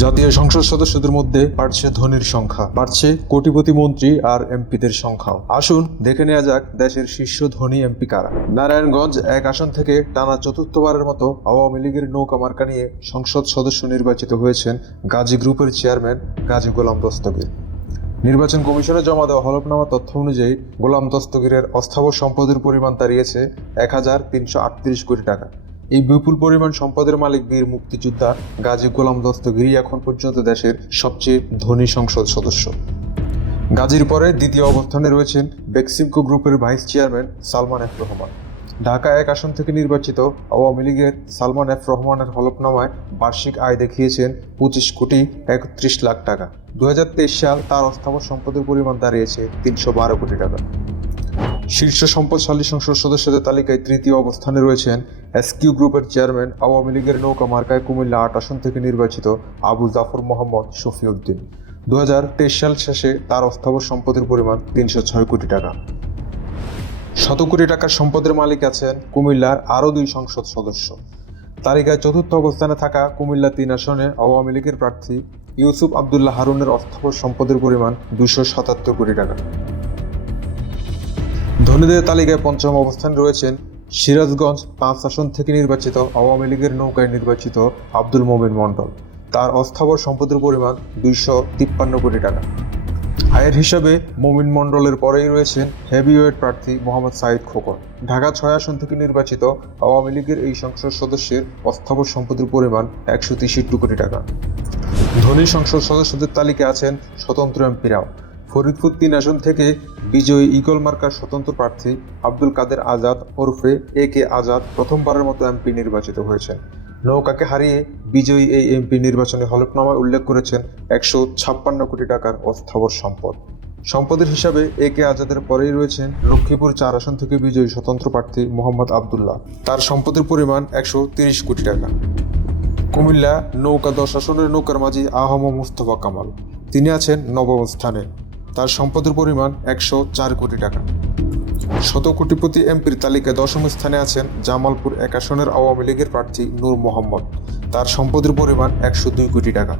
জাতীয় সংসদ সদস্যদের মধ্যে বাড়ছে ধনীর সংখ্যা, বাড়ছে কোটিপতি মন্ত্রী আর এমপিদের সংখ্যাও। আসুন দেখে নেওয়া যাক দেশের শীর্ষ ধনী এমপি কারা। নারায়ণগঞ্জ এক আসন থেকে টানা চতুর্থবারের মতো আওয়ামী লীগের নৌকা মার্কা নিয়ে সংসদ সদস্য নির্বাচিত হয়েছেন গাজী গ্রুপের চেয়ারম্যান গাজী গোলাম দস্তগীর। নির্বাচন কমিশনে জমা দেওয়া হলফনামা তথ্য অনুযায়ী গোলাম দস্তগীরের অস্থাবর সম্পদের পরিমাণ দাঁড়িয়েছে এক হাজার তিনশো আটত্রিশ কোটি টাকা। এই বিপুল পরিমাণ সম্পদের মালিক বীর মুক্তিযোদ্ধা গাজী গোলাম দস্তগিরি এখন পর্যন্ত দেশের সবচেয়ে ধনী সংসদ সদস্য। গাজীর পরে দ্বিতীয় অবস্থানে রয়েছেন বেক্সিমকো গ্রুপের vice chairman Salman F Rahman. Dhaka এক আসন থেকে নির্বাচিত আওয়ামী লীগের সালমান এফ রহমানের হলফনামায় বার্ষিক আয় দেখিয়েছেন পঁচিশ কোটি একত্রিশ লাখ টাকা। দুই হাজার তেইশ সাল তার অস্থাবর সম্পদের পরিমাণ দাঁড়িয়েছে তিনশো বারো কোটি টাকা। শীর্ষ সম্পদশালী সংসদ সদস্যদের তালিকায় তৃতীয় অবস্থানে রয়েছেন এসকিউ গ্রুপের চেয়ারম্যান আওয়ামী লীগের নৌকা মার্কায় কুমিল্লা আট আসন থেকে নির্বাচিত আবু জাফর মোহাম্মদ শফিউদ্দিন। দু সাল শেষে তার অস্থাবর সম্পদের পরিমাণ তিনশো ছয় কোটি টাকা। শত কোটি টাকার সম্পদের মালিক আছেন কুমিল্লার আরও দুই সংসদ সদস্য। তালিকায় চতুর্থ অবস্থানে থাকা কুমিল্লা তিন আসনে আওয়ামী লীগের প্রার্থী ইউসুফ আবদুল্লাহ হারুনের অস্থাবর সম্পদের পরিমাণ দুশো সাতাত্তর কোটি টাকা। ধনীদের তালিকায় পঞ্চম অবস্থানে রয়েছেন সিরাজগঞ্জ পাঁচ আসন থেকে নির্বাচিত আওয়ামী লীগের নৌকায় নির্বাচিত আব্দুল মোমিন মণ্ডল। তার অস্থাবর সম্পদের পরিমাণ দুইশো তিপ্পান্ন কোটি টাকা। আয়ের হিসাবে মোমিন মণ্ডলের পরেই রয়েছেন হেভিওয়েট প্রার্থী মোহাম্মদ সাইদ খোকন। ঢাকা ছয় আসন থেকে নির্বাচিত আওয়ামী লীগের এই সংসদ সদস্যের অস্থাবর সম্পদের পরিমাণ একশো তেষট্টি কোটি টাকা। ধনী সংসদ সদস্যদের তালিকায় আছেন স্বতন্ত্র এমপিরাও ফরিদপুর তিন আসন থেকে বিজয়ী ইগল মার্কার স্বতন্ত্র প্রার্থী আব্দুল কাদের আজাদ ওরফে এ কে আজাদ প্রথমবারের মতো এমপি নির্বাচিত হয়েছেন। নৌকাকে হারিয়ে বিজয়ী এই এমপি নির্বাচনে হলফনামায় উল্লেখ করেছেন একশো ছাপ্পান্ন কোটি টাকার অস্থাবর সম্পদ। সম্পদের হিসাবে এ কে আজাদের পরেই রয়েছেন লক্ষ্মীপুর চার আসন থেকে বিজয়ী স্বতন্ত্র প্রার্থী মোহাম্মদ আবদুল্লাহ। তার সম্পদের পরিমাণ একশো তিরিশ কোটি টাকা। কুমিল্লা নৌকা দশ আসনের নৌকার মাঝি আহম মুস্তফা কামাল। তিনি আছেন নবম স্থানে। তার সম্পদের পরিমাণ একশো চার কোটি টাকা। শত কোটিপতি এমপির তালিকায় দশম স্থানে আছেন জামালপুর এক আসনের আওয়ামী লীগের প্রার্থী নূর মোহাম্মদ। তার সম্পদের পরিমাণ একশো দুই কোটি টাকা।